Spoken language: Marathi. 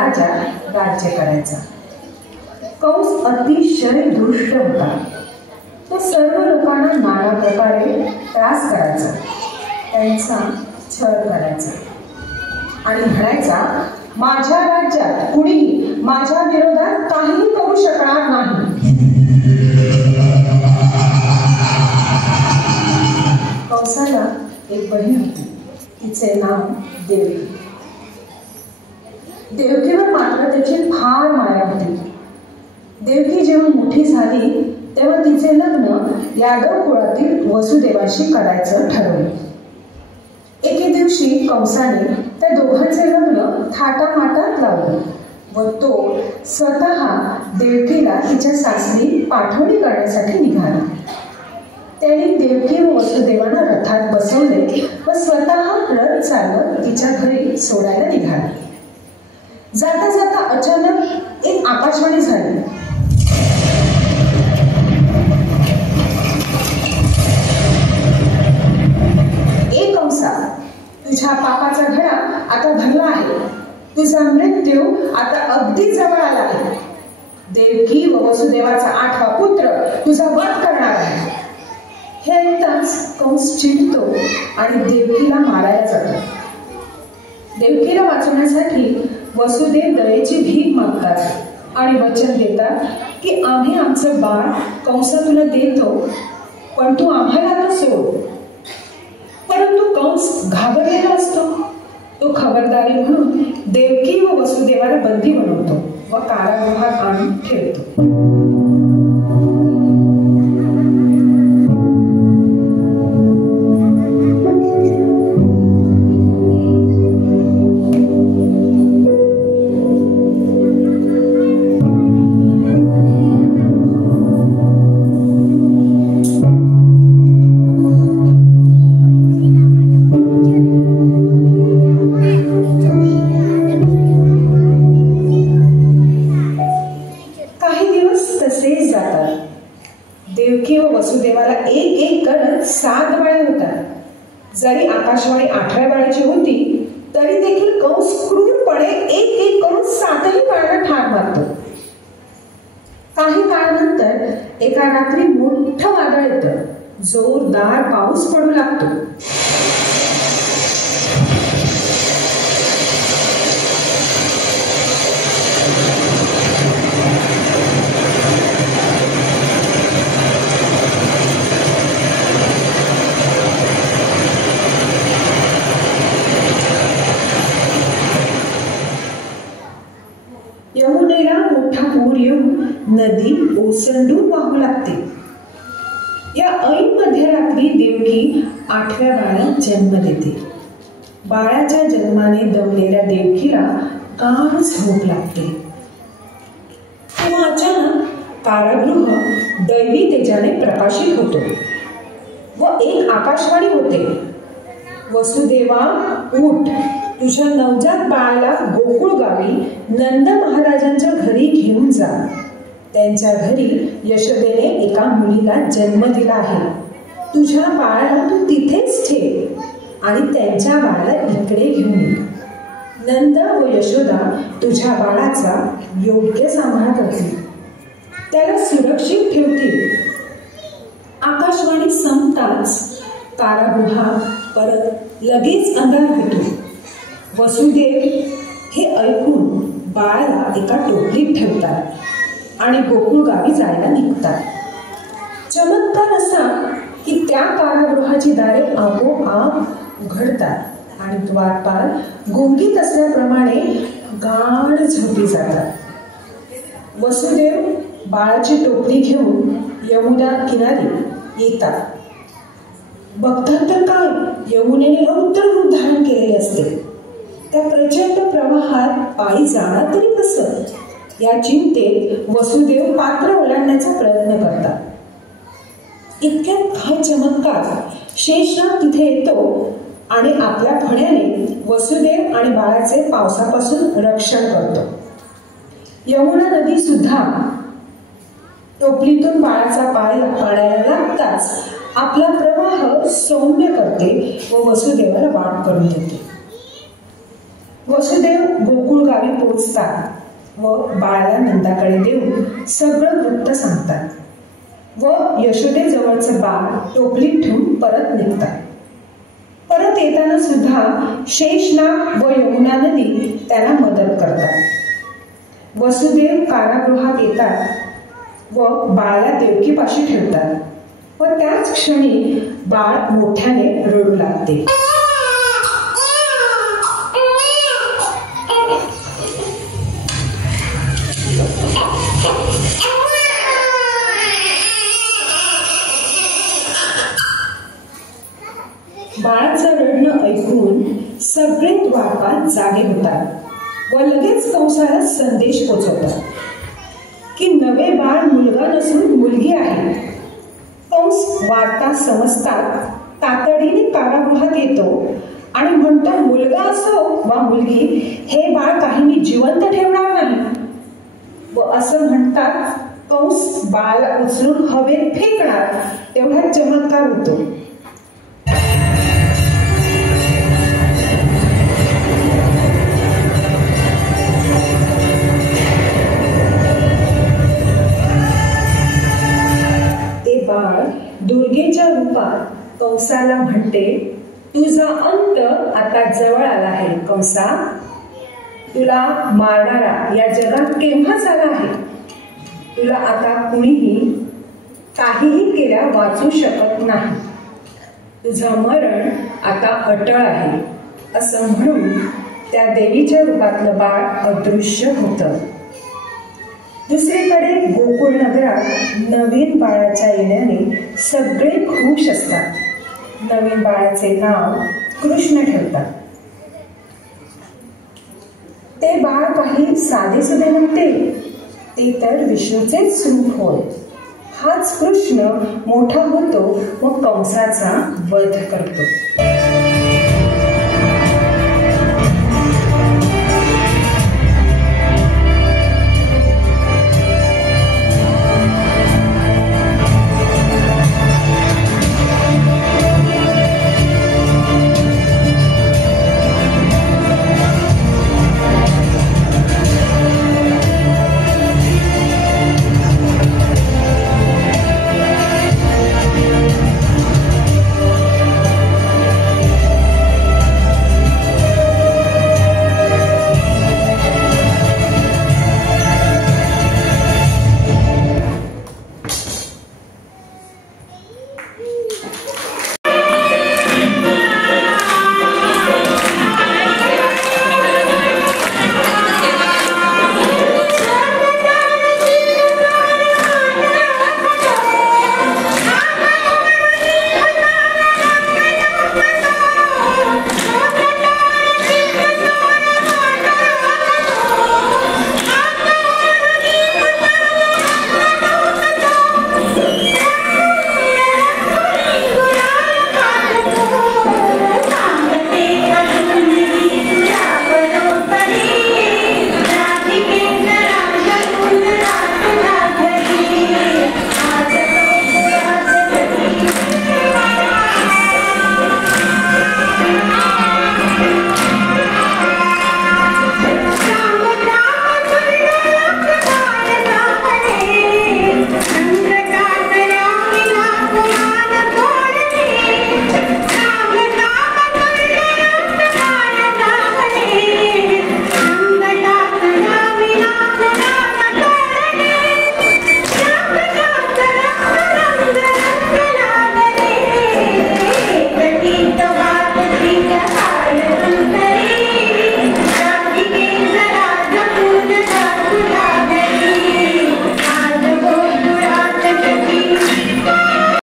राजा राज्य करायचा. कंस अतिशय दुष्ट होता. तो सर्व लोकांना नाना प्रकारे त्रास करायचा, त्यांचा छळ करायचा आणि म्हणायचा, माझ्या राज्यात कुणीही माझ्या विरोधात काहीही करू शकणार नाही. कंसाला एक बहीण होती, तिचे नाव देवकी. देवकीवर मात्र त्याची फार माया होती. देवकी जेव्हा मोठी झाली तेव्हा तिचे लग्न यादव कुळातील वसुदेवाशी करायचं ठरवलं. एके दिवशी कंसाने त्या दोघांचे लग्न थाटामाटात लावलं व तो स्वतः देवकीला तिच्या सासरी पाठवणी करण्यासाठी निघाला. त्याने देवकी व वसुदेवांना रथात बसवले व स्वतः रथ चालवत तिच्या घरी सोडायला निघाला. जाता जाता अचानक एक आकाशवाणी झाली. ए कंसा, तुझ्या पापाचा घडा आता भरला आहे. तुझा मृत्यू आता अगदी जवळ आला आहे. देवकी व वसुदेवाचा 8वा पुत्र तुझा वध करणार आहे. हे ऐकताच कंस चिडतो आणि देवकीला मारायला जातो. देवकीला वाचवण्यासाठी वसुदेव दयेची भीक मागतात आणि वचन देतात की आम्ही आमचं बाळ कंस तुला देतो, पण तू आम्हाला आता सोड. परंतु कंस घाबरलेला असतो. तो खबरदारी म्हणून देवकी व वसुदेवाला बंदी बनवतो व कारागृहात आणून ठेवतो. जरी आकाशवाणी 8व्या बाळाची होती तरी देखील कंस क्रूरपणे एक करून 7ही बाळांना ठार मारतो. काही काळानंतर एका रात्री मोठं वादळ येतं. जोरदार पाऊस पडू लागतो. यमुनेला मोठा पूर येऊन नदी ओसंडून वाहू लागते. या ऐन मध्यरात्री देवकी 8व्या बाळाला जन्म देते. बाळाच्या जन्माने दमलेल्या देवकीला गाढ झोप लागते. तेव्हा अचानक कारागृह दैवी तेजाने प्रकाशित होतो व एक आकाशवाणी होते, वसुदेवा उठ, तुझ्या नवजात बाळाला गोकुळ गावी नंद महाराजांच्या घरी घेऊन जा. त्यांच्या घरी यशोदेने एका मुलीला जन्म दिला आहे. तुझ्या बाळाला तू तिथेच ठेव आणि त्यांच्या बाळाला इकडे घेऊन ये. नंद व यशोदा तुझ्या बाळाचा योग्य सांभाळ करतील, त्याला सुरक्षित ठेवतील. आकाशवाणी संपताच कारागृहात परत लगेच अंधार होतो. वसुदेव हे ऐकून बाळाला एका टोपलीत ठेवतात आणि गोकुळ गावी जायला निघतात. चमत्कार असा की त्या कारागृहाची दारे आपोआप उघडतात आणि द्वारपाल गुंगीत असल्याप्रमाणे गाढ झोपी जातात. वसुदेव बाळाची टोपली घेऊन यमुना किनारी येतात. बघतात तर काय, यमुनेने रौद्र रूप धारण केलेले असते. त्या प्रचंड प्रवाहात पायी जाणार तरी कसं, या चिंतेत वसुदेव पात्र ओलांडण्याचा प्रयत्न करतात. इतक्यात काय चमत्कार, शेषनाग तिथे येतो आणि आपल्या फण्याने वसुदेव आणि बाळाचे पावसापासून रक्षण करतो. यमुना नदी सुद्धा टोपलीतून बाळाचा पाय पाण्याला लागताच आपला प्रवाह सौम्य करते व वसुदेवाला वाट करून देते. वसुदेव गोकुळ गावी पोचतात व बाळाला नंदाकडे देऊन सगळं वृत्त सांगतात व यशोदेजवळचं बाळ टोपलीत ठेवून परत निघतात. परत येताना सुद्धा शेषनाग व यमुना नदी त्याला मदत करतात. वसुदेव कारागृहात येतात व बाळाला देवकीपाशी ठेवतात व त्याच क्षणी बाळ मोठ्याने रडू लागते. बाळाचं रडणं ऐकून सगळे द्वारपाल जागे होतात व लगेच कंसाला संदेश पोचवतात की नवे बाळ मुलगा नसून मुलगी आहे. कंस वार्ता समजतात तातडीने कारागृहात येतो आणि म्हणतो, मुलगा असो वा मुलगी, हे बाळ काही मी जिवंत ठेवणार नाही. व असं म्हणतात कंस बाळाला उचलून हवेत फेकणार तेवढा चमत्कार होतो. बाळ दुर्गेच्या रूपात कंसाला म्हणते, तुझा अंत आता जवळ आला आहे कंसा. तुला मारणारा या जगात केव्हाच आला आहे. तुला आता कुणीही काहीही केल्या वाचू शकत नाही. तुझं मरण आता अटळ आहे. असं म्हणून त्या देवीच्या रूपातलं बाळ अदृश्य होतं. दुसरीकडे गोकुळ नगरात नवीन बाळाच्या येण्याने सगळे खुश असतात. नवीन बाळाचे नाव कृष्ण ठेवतात. ते बाळ काही साधेसुधे नव्हते, ते तर विष्णूचेच रूप होय. हाच कृष्ण मोठा होतो व कंसाचा वध करतो.